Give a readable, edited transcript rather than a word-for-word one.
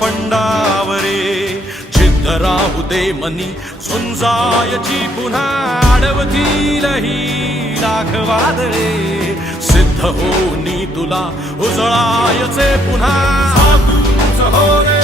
पंडावरे जिद्द राहू दे मनी झुंजायची पुन्हा अडवतील ही लाख वादळे सिद्ध होनी तुला उजळायचे पुन्हा तूच हो रे